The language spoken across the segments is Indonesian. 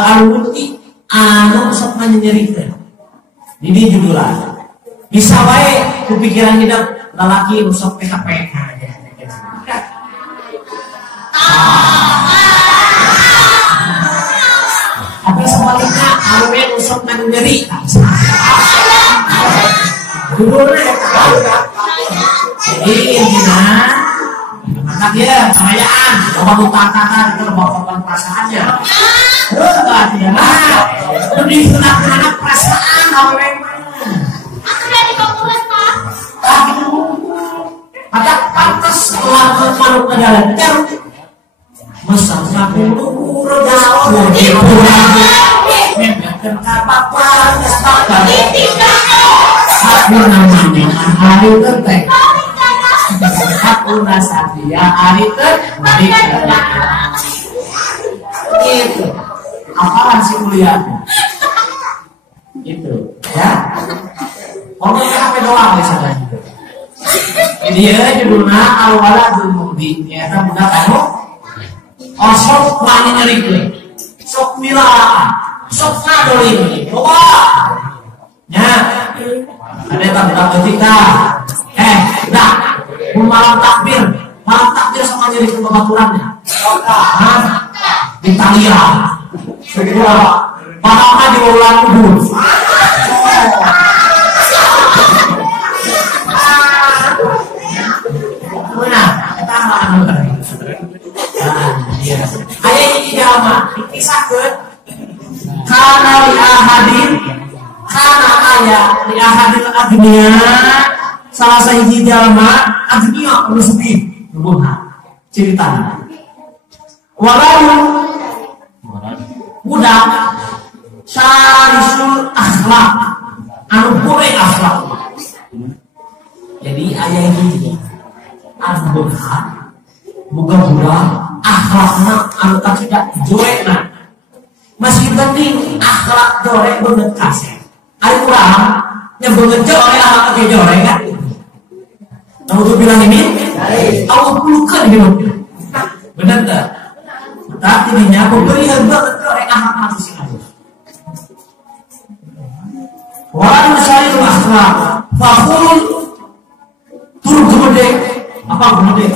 Al-Wuti anu sok nyerikeun. Ini judulan. Bisa wae kepikiran hidup lalaki nu sok PHP. Tapi sebaliknya awe nu sok nyeri. Judulnya jadi intinya maka dia perayaan coba mengatakan itu membawakan perasaannya lebih anak perasaan awe Sudah dikumpulkan Pak. ada pantas lalu malu ke dalam terus masa sampai nunggu jauh di pulang membiarkan apa-apa aku namanya hari tertek aku nasadia hari tertek gitu apaan sih kuliahnya gitu ya ngomongnya apa doang misalnya jadi ya judulnya al-waladul mubin ya kan budak anu sok wani nyerikeun sok milaan sok ngadolin coba nya ada tak budak ketika dah malam takbir sama nyerikeun babaturannya di talian segera padahal di ulang kudus ayat ini jalma kisahkeun kana li ahadin kana aya li ahadil agniya salah sahiji jalma agniya anu sugih nubuhna ceritana walau budak syarisul akhlak anu pure akhlak jadi ayat ini anu berhak bukan budak akhlakna anu tidak jorena masih penting akhlak jorek banget kasih ada kurang yang banget jorek akhlak ke jorek kan kamu tuh bilang ini Allah pelukan gitu bener tak tapi dirinya pemberian banget jorek akhlak manusia walau saya itu akhlak fakul turun gede apa gede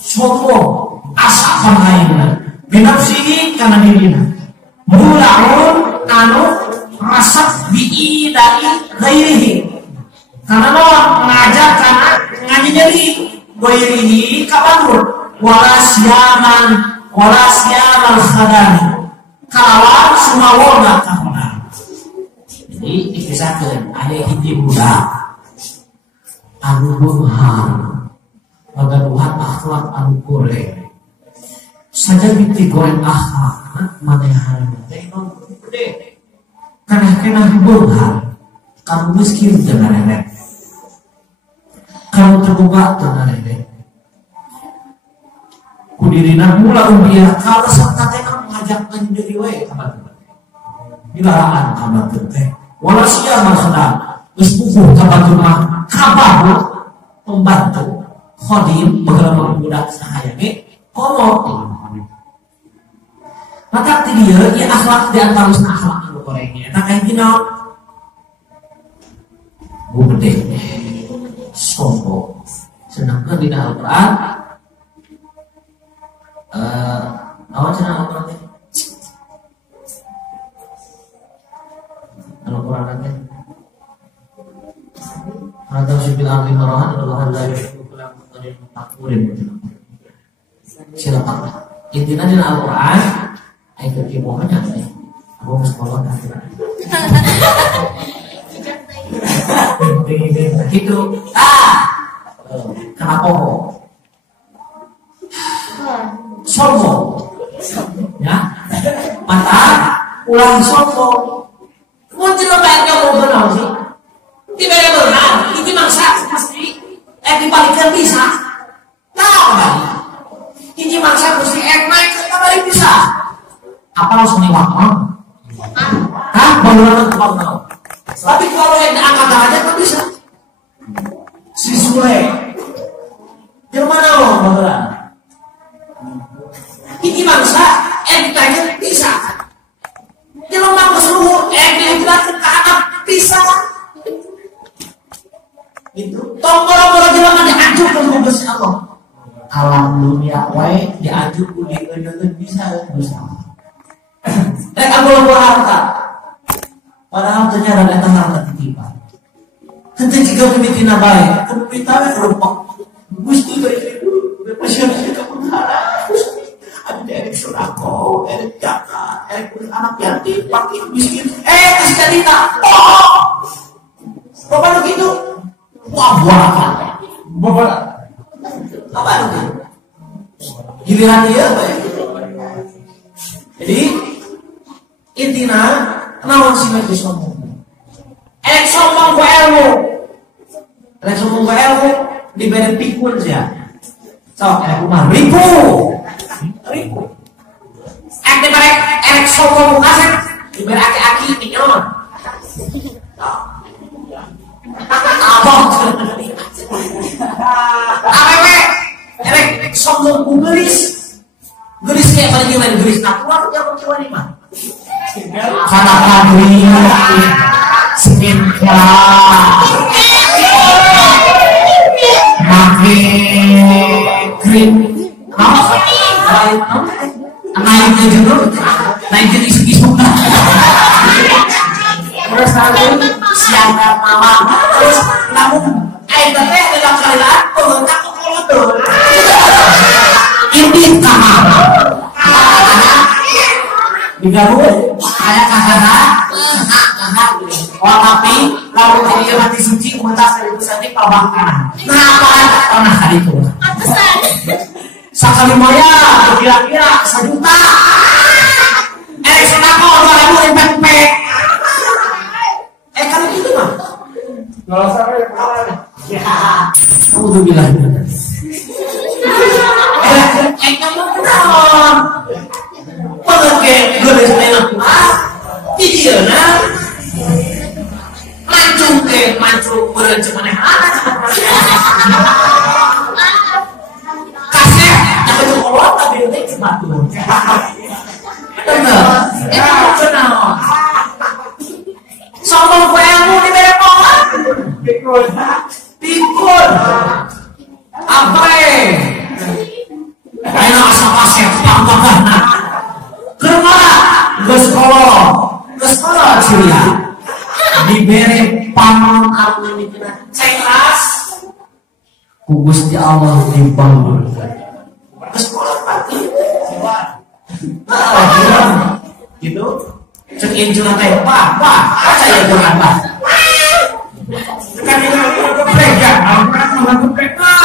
sombong asapan lainnya binafsihi karena dirinya mulaun anu rasak bi'i dari ghairihi karena ngajak karena ngajari ghairihi kabanur walasiaman khadani kalawan sumawona kahona jadi dikisahkan ada hiji budak anu bunghar pagaduhan akhlak anu goreng saja biti goreng akhlak manehan teh non gede kana bunghar kamu miskin dengan nenek kamu terbuka dengan nenek kudirina mula umbia kalau serta teh mengajak menjadi wae kabar dilarang kabar teh wala sia maksudna geus puguh kabar mah kabar pembantu khodim beberapa budak sahaya ge komo maka dia ya akhlak di antara akhlak anu gorengnya eta kayak gini gede sombong sedangkan di Al-Qur'an awal cenah Al-Qur'an Al-Qur'an teh ada sibil arti marahan adalah Allah silakan intinya di Al-Quran ayat kebohongan aku sekolah gitu kenapa sombong ya mata ulang sombong mau tidak baiknya mau benar sih tidak benar ini mangsa pasti dibalikkan bisa tahu kan ini maksa mesti naik ke balik bisa apa langsung waktu bangunan bangunan tapi kalau yang diangkat aja kan bisa siswa di mana lo bangunan ini maksa ditanya bisa Gusti Allah. Alam dunia wae diajuk di bisa dosa. Rek aku harta. Padahal ternyata eta harta titipan. Teu jiga pemitina bae, pemita we rupa. Gusti beri pasien kita putara. Ada erek surako, erek jaka, erek anak yatim, fakir miskin. Terus cerita. Bapak begitu. Wah, Bapak. Apa itu? Giliran dia apa ya? Jadi intinya naon sih nggak sombong? Sombong ke ilmu, sombong ke ilmu diberi pikun saja. So, rumah ribu. Diberi sombong kasih diberi aki-aki minyon. Abang. Awewe, sombong ku gelis kayak pada gimana gelis? Nah, keluar dia mau kiwani mah. Karena kadri, skincare, pakai krim, naiknya juga, naikin isu-isu. Terus lalu siang dan malam, terus namun air teh dalam kalian pengentak kolot ini kamar digabung kayak kakak tapi lalu dia mati suci mentas dari pusatnya pabangkaran kenapa pernah kali itu sekali moya kira-kira 1 juta sunako 2.000 pek kalau gitu mah nggak sampai kemarin ya udah bilang kamu kenal pengen gelis enak videona mancung berencana kasih ada coklat tapi itu cuma tuh bener kenal sombong kuemu di berepokan pikun apa ayo asap-asap pangkakan ke sekolah Julia diberi panon arun dikena ceras Gusti Allah dibangun ke sekolah pagi gitu cek injil teh pak saya jangan pak kan ini kepegang orang kepegang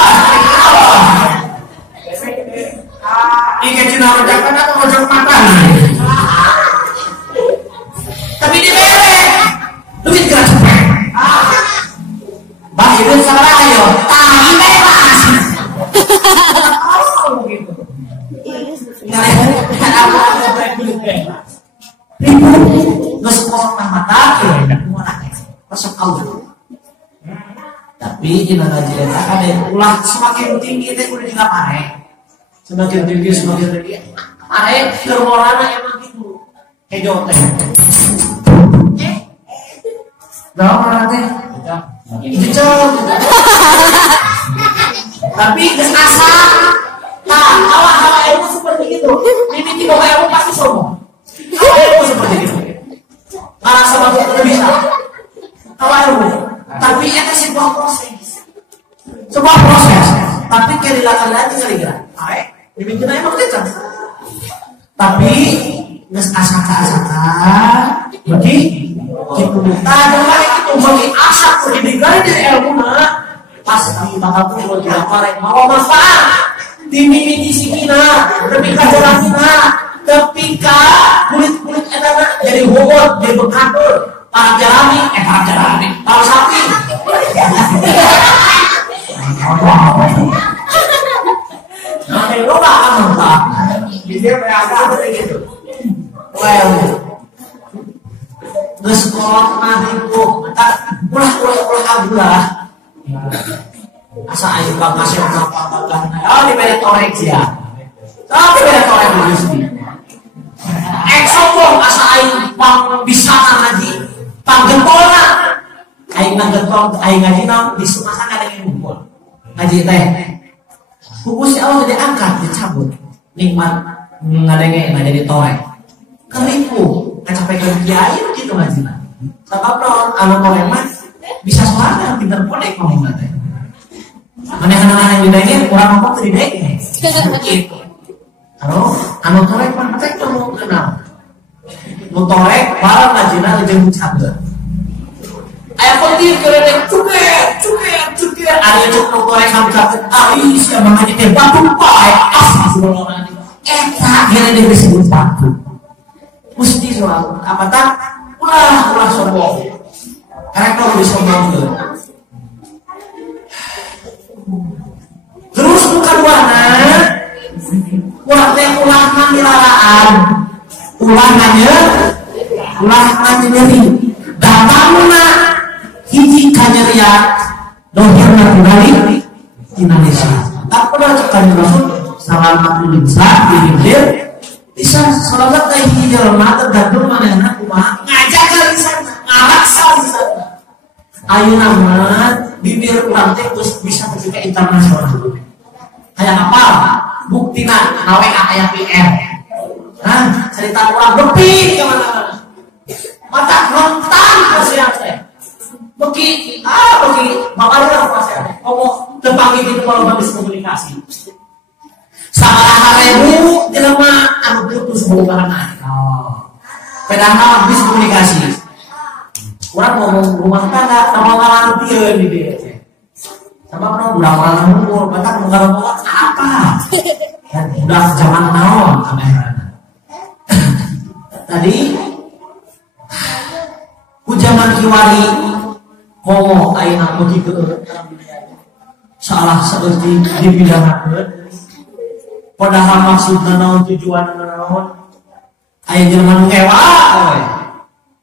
ini cina rejakan atau rejak makan tapi diberi duit gerak cepet bang itu salah ayo tangi bebas gitu nggak sekolah mata masuk Allah tapi ini ngaji ada ulah semakin tinggi itu udah juga pare semakin tinggi pare germorana emang gitu kayak jotek gak mana teh itu tapi asa nah hawa ilmu seperti itu mimiti bahwa ilmu pasti sombong hawa ilmu seperti itu karena sama itu bisa hawa ilmu tapi itu sebuah proses tapi kehilangan lagi kira-kira demikian emang kita tapi nges asaka bagi gitu tadi itu bagi asak pendidikan dari ilmu pas kami bakal tuh tidak parek mau manfaat dimimiti sikina ketika jalanina ketika kulit enak jadi bobot jadi bekatul para jalani para sapi nah lo gak akan mentah dia berasa begitu well nge sekolah nanti itu ulah asa ayo kasih apa diberi torek ya tapi diberi torek Gusti sombong asa ayo pang bisa ngaji pang gempolna ayo ngagetong ayo ngaji nang di semasa ada yang ngumpul ngaji teh Kuku si Allah jadi angkat, dicabut. Nikmat ngadenge nggak jadi torek. Keripu, kecapekan kiai gitu ngajinya. Sebab non, anu torek mah bisa soalnya pintar podek ngomong nanti. Mana yang didenge kurang ngomong tuh didenge. Gitu. Anu torek mah tek ngomong kenal. Nu torek malah ngajina jeung cabut. Aya penting kerene cuket. Ari cuk nu torek cabut. Ai sia mah teh batu pae. Astagfirullahaladzim. Eta kerene disebut batu. Mesti soal apa tak? Ulah sombong. Karena kalau disombongkeun. Terus bukan warna. Ulah teh ulah dilaraan. Ulah nyeri. Datangna hiji kanyerian dohirna kembali Indonesia. Tak pernah cekan Rasul salamatul insan dihilir bisa salamat teh hiji jelema tergantung manehna kumaha ngajak ka lisan ngaraksa lisan. Ayeuna mah bibir urang teh geus bisa ke internasional. Kayak apa? Buktina nawe aya PR. Nah, cerita orang bepi ke mana-mana. Mata nonton kasihan saya. Beki, makanya apa saya? Ngomong tepang ini kalau habis komunikasi. Sabaraha ribu jelema anu putus hubungan. Padahal habis komunikasi. Orang ngomong rumah tangga sama ngalang tieun di dia. Sama pernah budak orang umur, batak ngomong apa? Dan budak zaman naon kamera. Tadi ujaman kiwari komo ayeuna begitu salah seperti dipidanakeun padahal maksudna naon tujuanna naon aya jelema nu ngewa we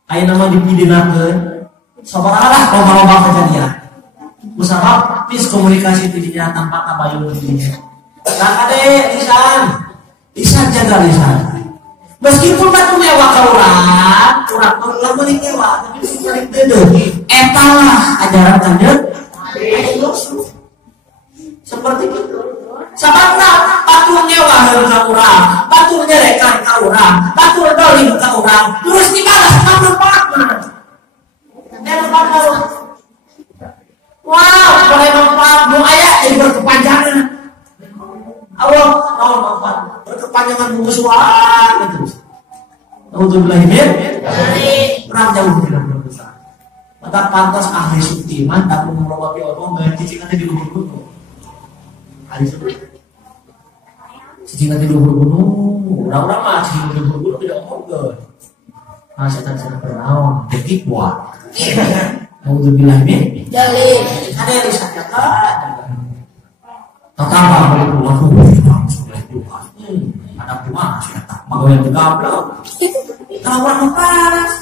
ayeuna mah dipidanakeun sabaraha loba-loba kejadian musabab miskomunikasi tidinya tanpa tabayun tidinya nah kade lisan jaga lisan. Meskipun batu mewah ke orang lamun mewah, tapi paling deudeuh. Eta lah ajaran kanjeng seperti itu. Sababna batu mewah ka urang, batu nyerekan ka urang, batu dolim ka urang, terus dibalas ka manfaatna. Wow, boleh manfaat nu aya jadi berkepanjangan. Allah mau manfaat berkepanjangan musuhan itu. Alhamdulillah perang jauh tidak berdosa. Mata pantas ahli suci mantap mengelola Allah mengaji nanti di luhur gunung. Ahli suci. Cici nanti di luhur gunung, orang-orang mah cici di luhur gunung tidak ngomong. Nah setan-setan bernaung, detik buat. Alhamdulillah dalil. Ada yang disatakan. Tatangga boleh pulang sudah juga. Ada pulang sudah tak mau yang digablok. Kalau orang panas,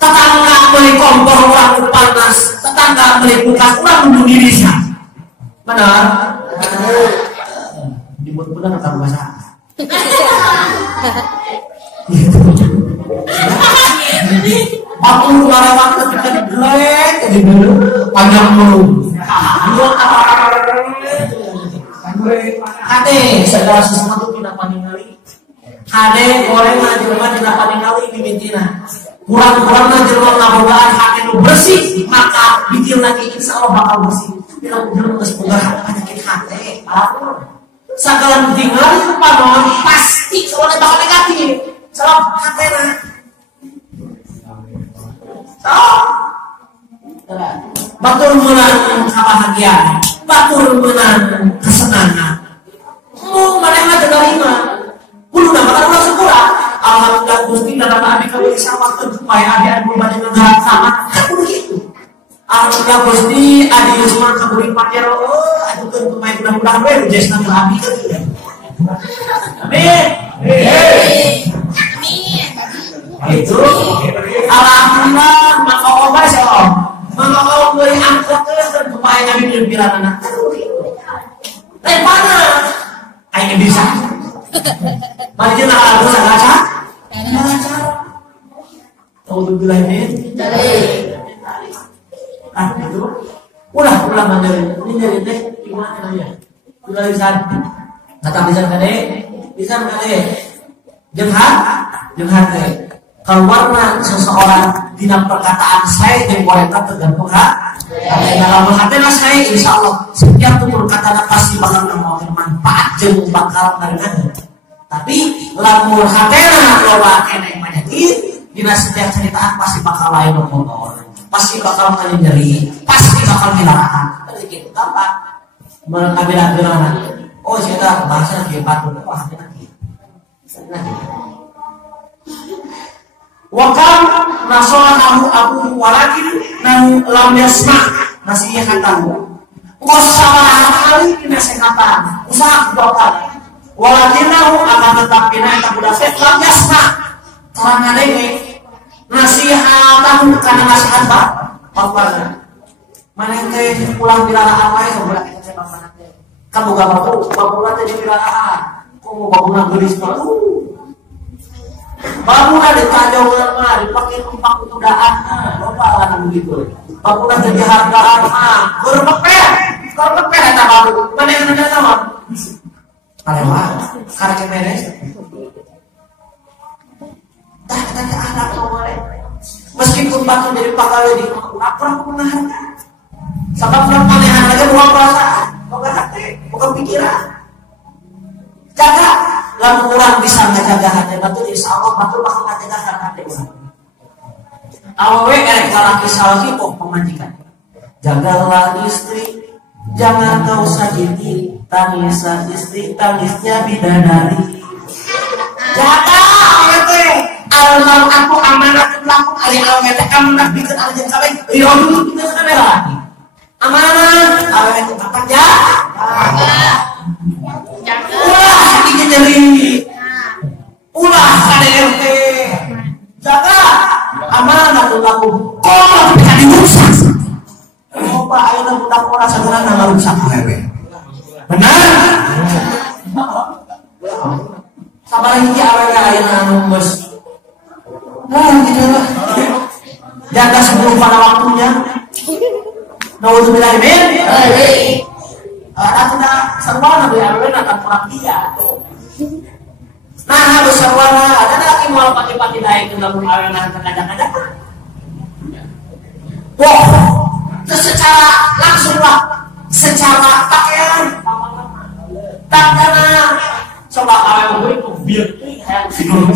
tetangga beli kompor orang panas, tetangga beli kulkas orang bunuh diri sih. Benar? Dibuat benar atau bahasa? Waktu kemarin waktu kita digelek, jadi dulu panjang mulu. Kade segala sesuatu tidak paningali. Kade goreng aja rumah tidak paningali dimintina. Kurang-kurangnya jelma ngabogaan hati nu bersih, maka bikin lagi insya Allah bakal bersih. Bila jelma geus boga penyakit hati, segala tinggal itu panon pasti soalnya bakal negatif. Salam hatena. Batur menang kebahagiaan, batur menang kesenangan. Mana yang terima? Kudu nama orang syukuran. Alhamdulillah Gusti dalam abi kami disamakan supaya adik adik banyak negara sama. Kan kudu gitu. Alhamdulillah Gusti adi Yusman kaburi pakero. Itu kan pemain mudah-mudahan we jes nama abi kan. Amin. Itu alhamdulillah maka Allah shalom. Maka Allah beri angkat dan supaya kami menyempiran anak. Dari mana? Ayo bisa. Mari kita lalu saja. Alhamdulillah ini. Itu. Ulah mandiri. Ini dari teh. mana ya? Udah lisan. Kata lisan kade, lisan kade. Jeung teh. Keluarna seseorang dina perkataan saya jeung wareta tergantung dalam hatena saya insyaallah setiap tutur katana pasti bakal ngomongin manfaat jeung bakal ngarengan. Tapi lamun hatena loba keneh penyakit dina setiap ceritaan pasti bakal lain kotor, pasti bakal nyeri, pasti bakal dilarang. Tadi kitu tampak mengambil-ambilan. Oh sia bahasa kieu patut oh hatena kieu. Wakam nasolahahu abu walakin nan lam yasma nasihatahu. Wasalah kali nasihatan usaha bapak. Walakinahu akan tetapi na budak lam yasma. Karena dewe nasihatahu kana nasihat bapak. Mana teh pulang dilarang wae budak kita bapak teh. Kamu gak mau bapak teh dilarang. Komo bapak geulis Babuna ditajongan mah dipakai numpak kudaan loba lah begitu. Babuna jadi hargaan mah berpepet eta babu. Mana yang ada nama? Alewa, karek beres. Tah tadi anak nomore. Meskipun batu jadi pegawai di lapor pernah. Sabab manehan lagi bukan perasaan, bukan hati, bukan pikiran. Jaga lamun urang bisa ngajaga hati batu insyaallah batu bakal ngajaga hati urang. Awewe erek lalaki salaki pemajikan. Jagalah istri, jangan kau sakiti, tangisan istri, tangisnya bidadari. Jaga awewe teh, almal aku amanat laku ari awewe teh amanat bikin aja kabeh. Rio dulu kita sampai lagi. Amanat awewe teh apa jaga. Ulah ini nyeri, ulah KDRT, jaga amanah laku. Kau bisa dirusak. Coba ayo dan budak orang segera nggak rusak awewe. Benar? Sabar lagi awewe ayo nanggus. Gitu lah. Jaga sebelum pada waktunya. Nauzubillah min. Ada sarwana di awewe akan perang dia. Nah, harus sarwana ada lagi mau pati-pati naik ke dalam awewe nang kadang-kadang. Wah, secara langsung lah, secara pakaian, tandana, coba awewe itu biar kayak tidur.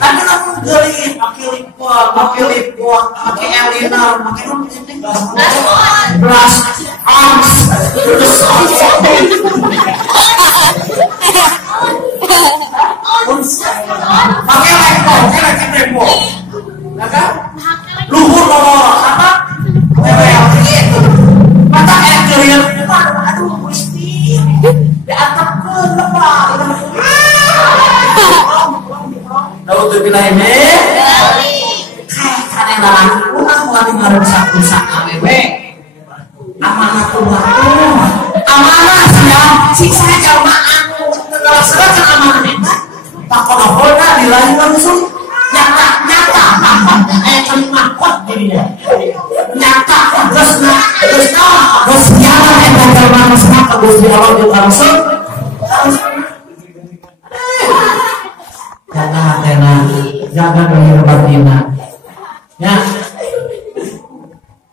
Tapi kamu gelit, pakai lip balm, pakai eyeliner, pakai blush, arms, pakai lempo, luhur loror, apa? Mata air kering, aduh, mesti diangkat ke lemah. Nauzubillah min. Karena dalam urang mulai ngarusak-rusak awewe. Amanatullah. Amanah sayang, siksa jalma anu ngelaksanakeun amanah eta. Pakodohona dilahi langsung nyata terima jadinya. Nyata geus siaran eta jalma manusia ka Gusti Allah jeung Rasul. Jaga hatena, jaga dohir batina. Ya.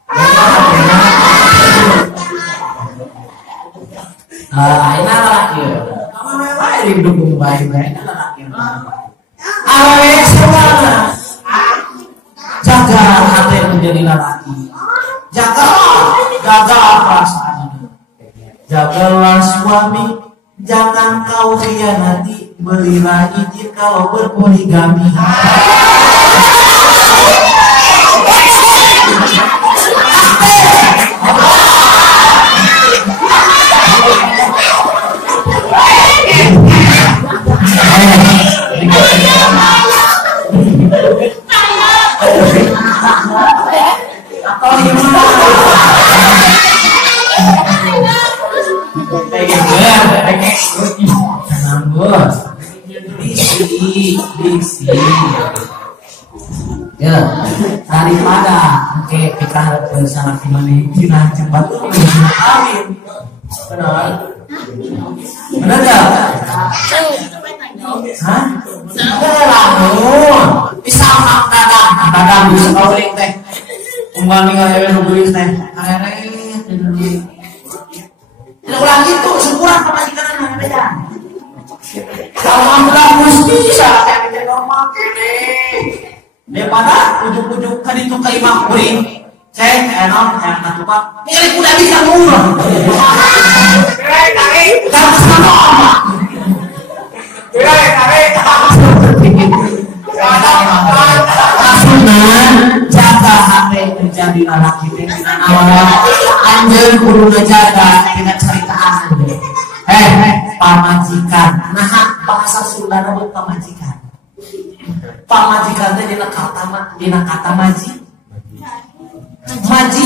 Jaga hatena. Ini laki. Kamu memang didukung baik-baik laki. Awewe semua. Jaga hati menjadi laki. Jaga perasaan. Jagalah suami, jangan kau khianati. Belilah izin kalau berpoligami. Diksi. Ya, daripada oke kita bersama kembali dina cepat tuh kawin. Benar. Benar enggak? Hah? Lamun bisa dadang bisa kawin teh. Umpama ngawewe nu geulis teh. Tidak ulang gitu, syukuran pamajikan beda. Kalau udah mesti kayak gitu normal ini. Daripada ujuk-ujuk kan itu ke imam kuring. Cek, enak, enak tuh Pak. Ini udah bisa ngurus. Jangan sama apa. Maksudnya jaga hati menjadi lelaki dengan awal. Anjir kudu ngejaga tidak ceritaan. Pamajikan. Nah, bahasa Sunda nama pamajikan. Pamajikan teh dina kata maji. Maji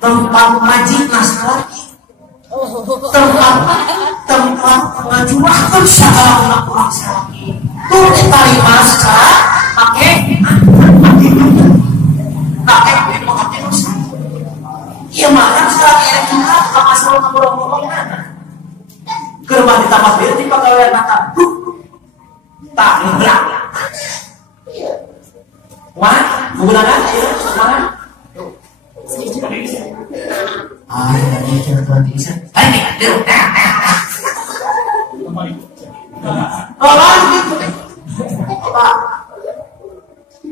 tempat maji naslaki. Tempat ngajurahkeun sagala ulah salaki. Tuh diterima secara pakai pengerti dosa. Iya mah secara elektoral apa asal ngomong mana? Keur di tamat bieu di pagawean nakal. Tak ngeblak. Wah, menggunakan ayo mana? Ini cara berarti bisa.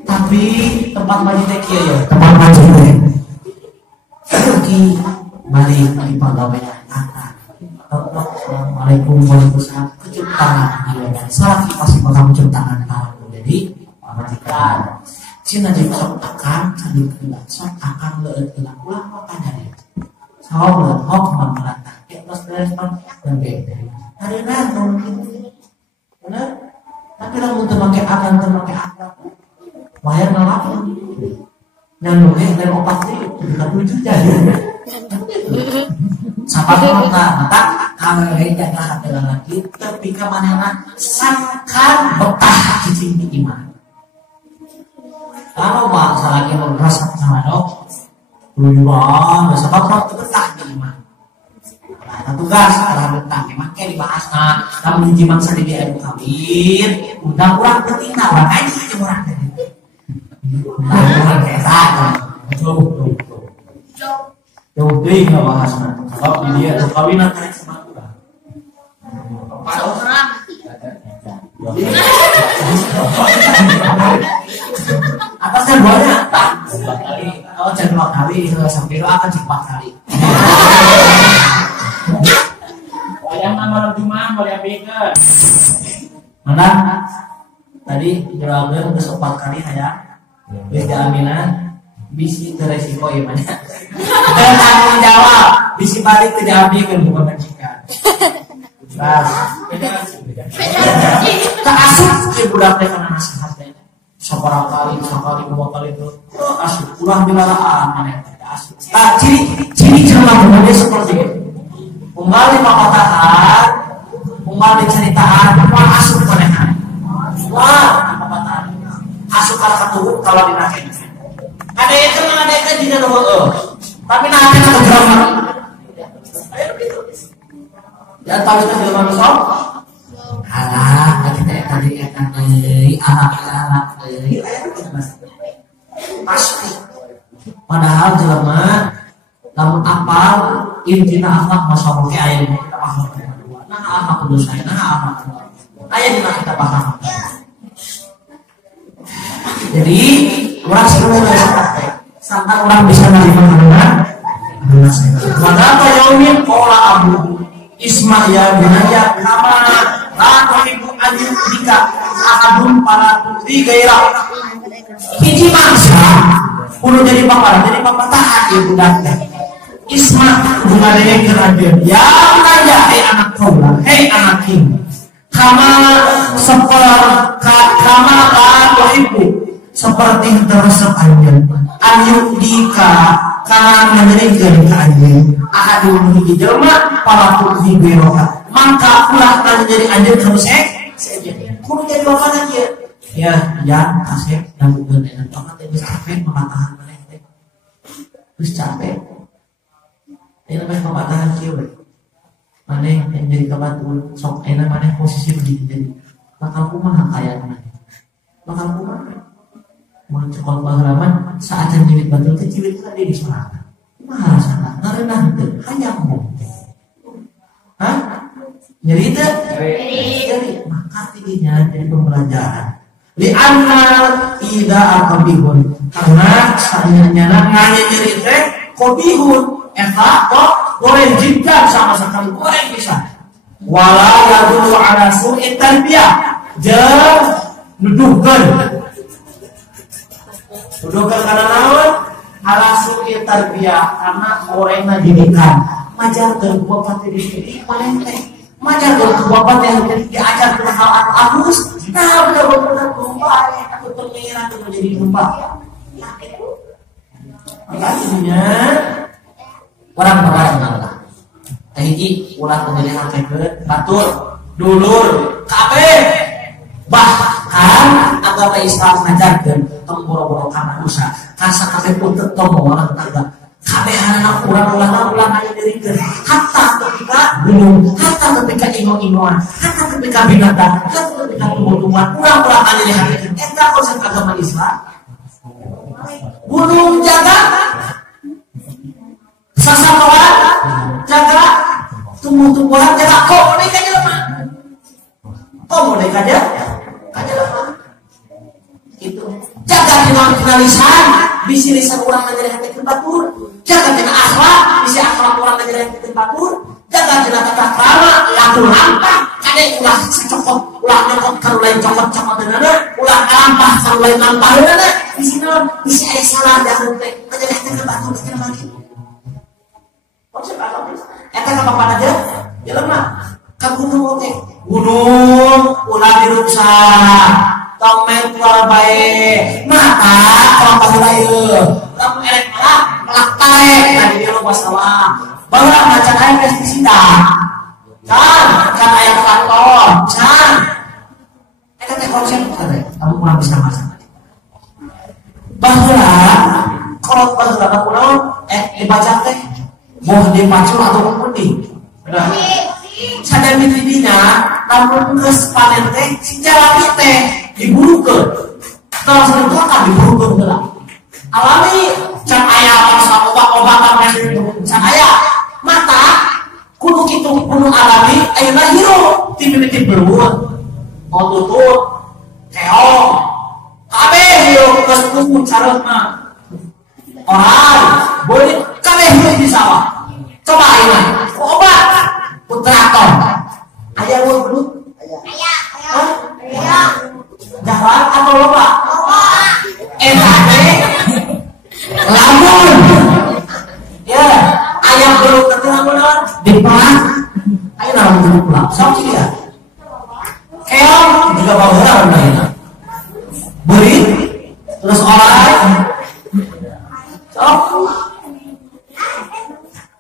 Tapi tempat maji teh kieu ya, tempat maji teh. Ki balik di pagawean nakal. Assalamualaikum waalaikumsalam. Kecup tangan salaki pasti bakal mencup tangan tanganku. Jadi pamajikan cina jadi sok akan candi keula sok akan leueut keula ulah makanya deh sok leueut hok manglata ya terus respon dan beda areuna mungkin bener tapi lamun teu make akan teu make akhlak wayang nalak nyanu dan opat teh bukan wujud jadi sapat mata kalau jaga hati lagi tapi ka manehna sangkan betah cicing iman. Kalau bahasa lagi merasa sama dok, lujuan, sebab itu betah di iman. Nah, tugas arah betah, memang kayak dibahas. Nah, kamu jimat sedih di adu kawin, udah kurang penting, nah, makanya aja kurang penting. Nah, kurang kesat, jauh nggak bahas nah. Sebab di dia kawin nanti sama kurang. Atasnya banyak tak? 4 kali. Oh, jangan 2 kali, sampai akan 4 kali. Wayang malam Jumat boleh ambilkan. Mana? Tadi jawabnya udah 4 kali ya. Bisa diambilan, bisi teresiko ya mana? Dan tanggung jawab, bisi balik tidak ambilkan bukan majikan. Bas. Tak asup ke budak teh kana nasihatnya. Sabarang kali, 2 kali itu. Asup ulah dilaraan mana asup. Nah, ciri jelema bener seperti itu. Unggal di papatahan, unggal di ceritaan, wah asup manehan. Wah, papatahan. Asup kana katuhuk kalau dinakeun. Ada yang dina nu heueuh. Tapi nah ada kegeramar. Ayo gitu. Ya tahu kita jelema nu sok. Alah, kita tadi anak pasti. Padahal jelema lamun apal intina akhlak masyaallah ke aya di kita paham. Nah, akhlak dosa, nah akhlak. Aya di kita paham. Jadi, orang sebelum praktek, sampai orang bisa menerima dengan Kenapa yaumin pola abu Ismail binaya kama la ibu anjing jika akadun para putri gairah hiji mangsa kudu jadi papatahan ya budaknya Isma bunga yang kerajian ya nanya hei anak kaula hei anak ini kama la ibu seperti terasa panjang anjuk dika karena menjadikan anjing ahadun hiji jelma para putri beroka maka ulah jadi anjing terus kudu jadi bapak aja ya kasep dan bukan dengan tomat itu capek pematahan mana teh terus capek ini namanya pematahan kieu mana yang jadi kebetulan sok enak mana posisi begini jadi bakal kumaha kayak mana bakal kumaha mau cekol pengalaman saat yang jiwit batul itu jiwit kan dia diserahkan kumaha rasana ngarenah itu hayang mau nyeri itu nyeri maka tidinya jadi pembelajaran li'anna idza aqbihun karena saenyana nyeri teh qabihun eta kok goreng jiddan sama sekali goreng bisa wala yadullu ala su'i tarbiyah jeung nuduhkeun karena naon ala su'i tarbiyah karena gorengna didikan majarkeun bapak teh dididik paling teh majarkeun bapak teh diajarkeun hal anu halus nah bener-bener tumpah atau pengiran itu menjadi tumpah makanya orang Allah tahiji ulah menjadi hakeun batur dulur kabeh bahkan agama Islam ngajarkeun tong boro-boro kana dosa kasa kabeh punten tong orang tangga kabeh anak urang ulah aya dirikeun hatta ketika gunung hatta ketika ingo-ingoan hatta ketika binatang hatta ketika tumbuh-tumbuhan urang aya dihakeun eta konsep agama Islam gunung jaga sasawan jaga tumbuh-tumbuhan jaga kok mereka jelema kok mereka jelema itu jaga tina lisan bisi lisan urang ngajari hakeun batur jaga tina akhlak bisi akhlak urang ngajari hakeun batur jaga tina tata krama laku lampah kade ulah cocok ulah nyokot karo lain cokot-cokoteunana ulah lampah karo lain lampaheunana bisi aya salah dahareun teh ngajari hakeun batur tina maki eta kapan aja jelema ka gunung oge gunung ulah diruksa tong men keluar bae mata kalau baheula ieu lamun erek melak taek tadi dia loba salah baheula macan aya pestisida can aya kantor can eta teh konsep teh kamu kurang bisa masak baheula kalau baheula kunaon dibaca teh mau dipacul atau putih benar sadar dirinya namun geus panen teh secara teh diburukeun terus akan diburukeun heula alami can aya masa obat-obatan can aya mata kudu kitu kudu alami ayeuna hirup ti mimiti beureut mau tutut keong kabeh hirup geus kumpul careuh mah orang boleh kabeh hirup di sawah coba ayeuna obat putraton aya weuh belut aya jalan atau loba eta teh lamun ya aya belut teh lamun dipelak aya naon dipelak sok dia keong juga baheula ayeuna beri terus oleh sok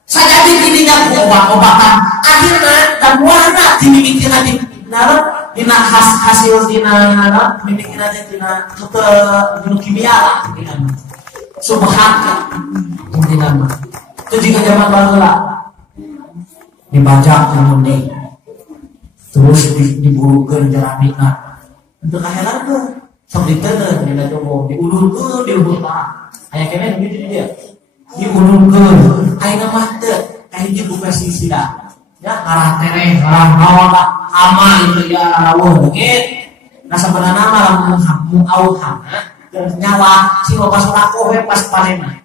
saja dirinya obat-obatan akhirnya dan warna dimimitikan di naruh dina hasil dina naruh dimimitikan dina ke kimia lah subhan dina mah itu juga zaman baheula dibaca kemudian terus diburukeun jaramina untuk akhirat tuh sok diteuneun dina jowo diulurkeun diulurkan aya keneh gitu dia diulurkeun ayeuna mah teu kahiji ku pestisida ya ngarah tereh ngarah naon hama itu ya rawuh beungit nah sebenarnya mah lamun auhana jeung nyawa si loba sodako we pas panenna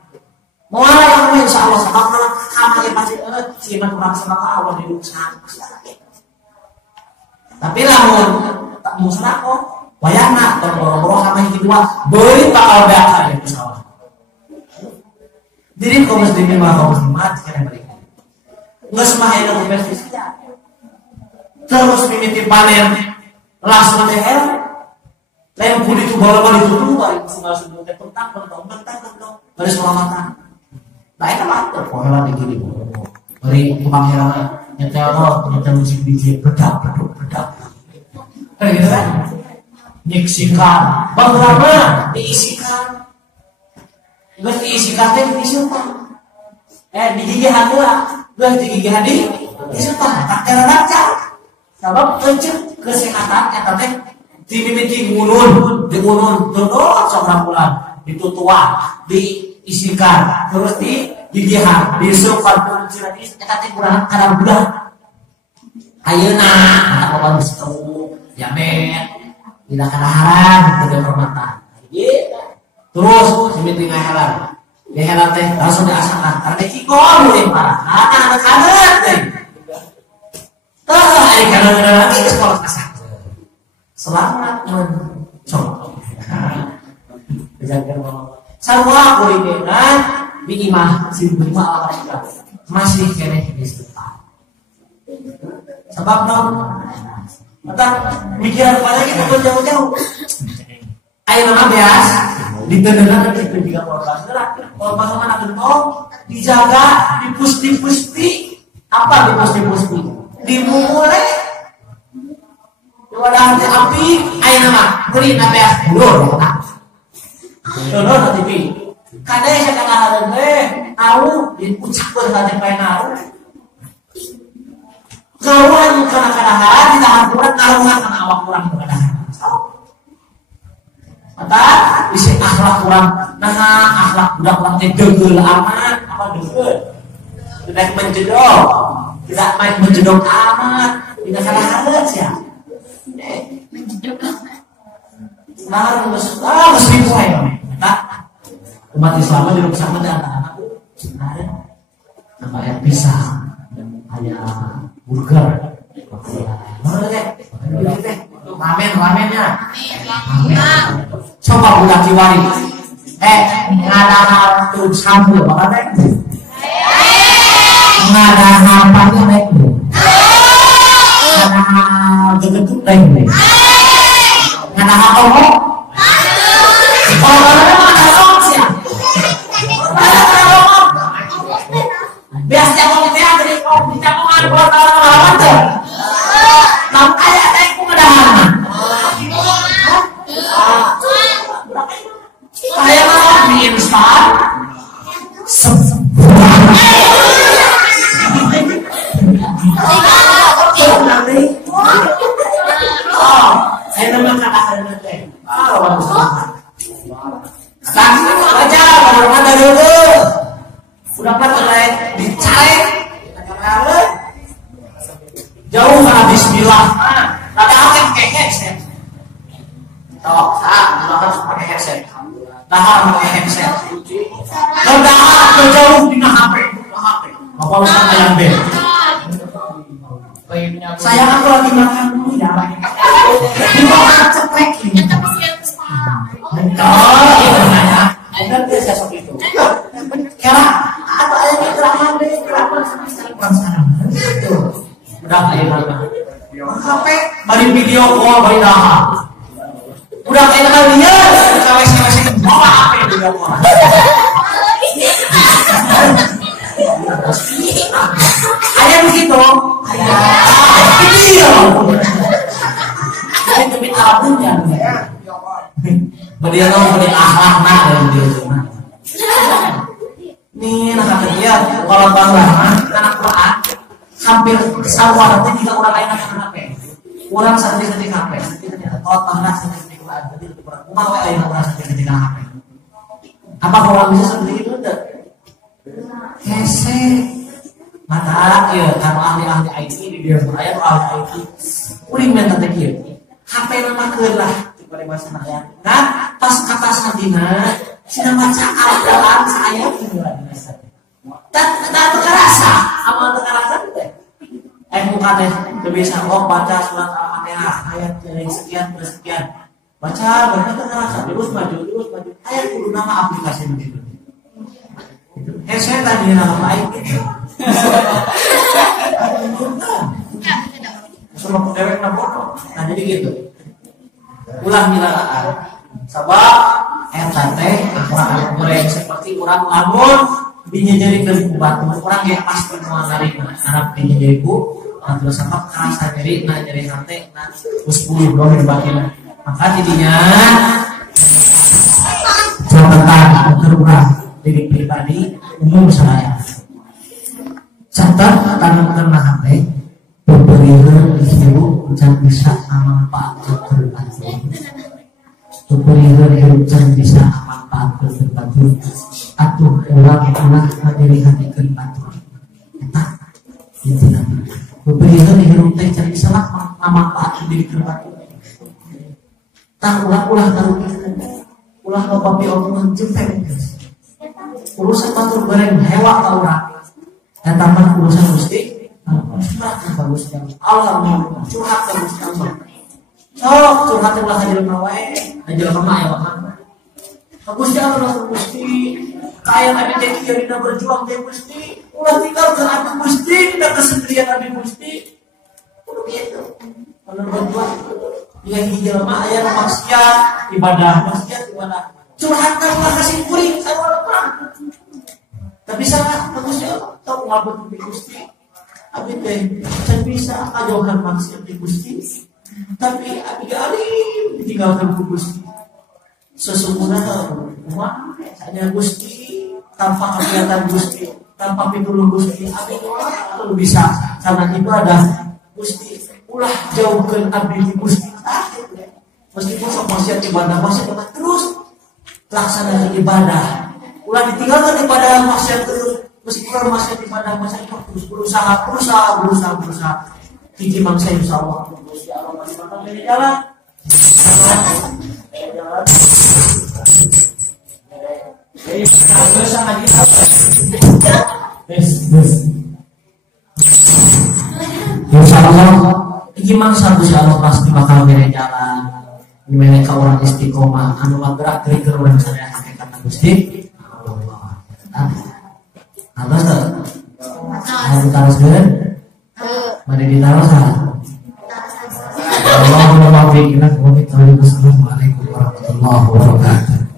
moal yang insyaallah sababna hama ge pasti si mah urang sodako Allah diruksan tapi lamun tak mau sodako wayahna boro-boro hama hiji dua beuri bakal dakar di sawah diri kaum muslimin wa kaum muslimat kana mereka geus mah aya pestisida terus mimiti panen langsung teh lain kudu itu bola-bola ditutup bari langsung teh pentak bari selamatan nah eta mah teh poela digini bari tukang heranna nyetel musik DJ bedak kayak gitu kan nyiksikan baheula diisikan geus diisikan teh disumpah digigihan heula geus digigihan disumpah tak teradaca sabab kenceng kesehatan eta teh dimimiti ngunun terus sok bulan ditutua diisikan terus digigihan disumpah kunciran eta teh kurang kadang bulan ayeuna anak bapak geus teu jamet tidak kadaharan tidak hormatan gitu terus simiti ngahelan dihelan teh langsung diasakan karena cikol mulai parah anak-anak teh ai kana lagi ke sekolah kasak selamat mencoba jaga sarua kulineran bi imah simah alhamdulillah masih keneh istighfar sebab non mata pikiran pada kita pun jauh-jauh ayo nama beas ditendengan itu juga korban mana gentong dijaga dipusti apa dipusti dimulai wadah api ayo nama beri nama beas dulur dulur nanti kadang saya katakan tahu diucapkan tadi pengen kawan kadang-kadang ditahan kurang karuan karena awak kurang kadang-kadang mata bisa akhlak kurang akhlak budak kurang degel amat apa degel tidak main menjedok amat tidak kadang-kadang sih ya nah mesti mulai mata umat Islam di rumah sama dan anak-anak ada nama yang pisang ayah burger, ramennya, coba buka kiwari, ngada tuh sambal, makanya, ngada apa nih, ngada gegetuk deh, ngada apa kok, biasanya kalau kita dari kita mau buat lawan tuh, nam kayak teh ku ngedahan. Saya mau mie instan, saya nama kata teh, baca kalau ada dulu. Udah mulai dicari jauh karena bismillah ada akan pakai headset harus pakai headset pakai headset jauh dengan HP apa usah yang bed saya aku lagi makan dulu ya di bawah ceplek ada biasa seperti itu kira atau ayam drama deh drama udah kayak mana HP bari video call bari dah udah kayak kalian cewek-cewek bawa HP video call ayam begitu video saya demi abunya beri akhlak dari dia nih nak dia kalau bangga anak Quran hampir sawarnya juga orang lain akan HP orang santri-santri HP kalau tanah santri Quran jadi lebih kurang mau lain orang santri HP apa orang bisa seperti itu tuh hese mata ya kalau ahli IT di dia saya ahli IT udah minta tekir HP nama kelah pada masa saya nah pas kata santina sudah baca Al-Quran saya gimana dan terasa amal terasa teh bukan teh bisa baca surat Al-Fatihah ayat yang sekian bersekian baca terasa terus maju ayat kudu nama aplikasi begitu saya tadi nama baik gitu suruh dewek nama nah jadi gitu ulah milaraan sabab eta teh orang goreng seperti orang lamun dinyejerikan ku batu orang yang pas pertemuan dari harap dinyejeriku terus apa kerasa jadi nah jadi hati nah 10 doang dibagi Maka jadinya catatan terurah diri pribadi umum saya. Catat tangan kena hati berberikan hidup dan bisa manfaat berbatu. Berberikan hidup dan bisa manfaat berbatu. Atuh ulang-ulang materi hati berbatu. Kita intinya berberikan hidup dan bisa manfaat diri berbatu. Tak ulang-ulang taruh ulah bapak omongan jempeng urusan batur goreng hewa ka urang eta mah urusan Gusti curhat ka Gusti Allah curhat ka Gusti Allah sok curhat ulah ka jelema wae jelema mah aya wae ka Gusti Allah Gusti kaya abi teh kieu dina berjuang teh Gusti ulah tinggalkeun abi Gusti dina kesendirian abi Gusti kudu kitu kalau berjuang yang jelema aya maksiat ibadah curhatkan ulah kasih kuring sama orang tapi sangat bagusnya tau ngabut di Gusti abi teh can bisa ajauhan maksiat di Gusti tapi abi galim ditinggalkan ku Gusti sesungguhnya uang hanya Gusti tanpa kegiatan Gusti tanpa pitulung Gusti abi kalau bisa karena ibadah Gusti ulah jauhkan abi di Gusti meskipun sok maksiat ibadah terus laksanakan ibadah ulah ditinggalkan ibadah maksiat terus meskipun maksiat ibadah maksiat terus berusaha tinggi mangsa insyaallah Gusti Allah masih bakal dari jalan insyaallah tinggi mangsa Gusti Allah pasti bakal dari jalan mereka orang istiqomah anu magrak geus urang sadaya hakikat Gusti Allah. Atas harus taroskeun. Mari ditarosan. Allahumma barik lana wa bi Assalamualaikum warahmatullahi wabarakatuh.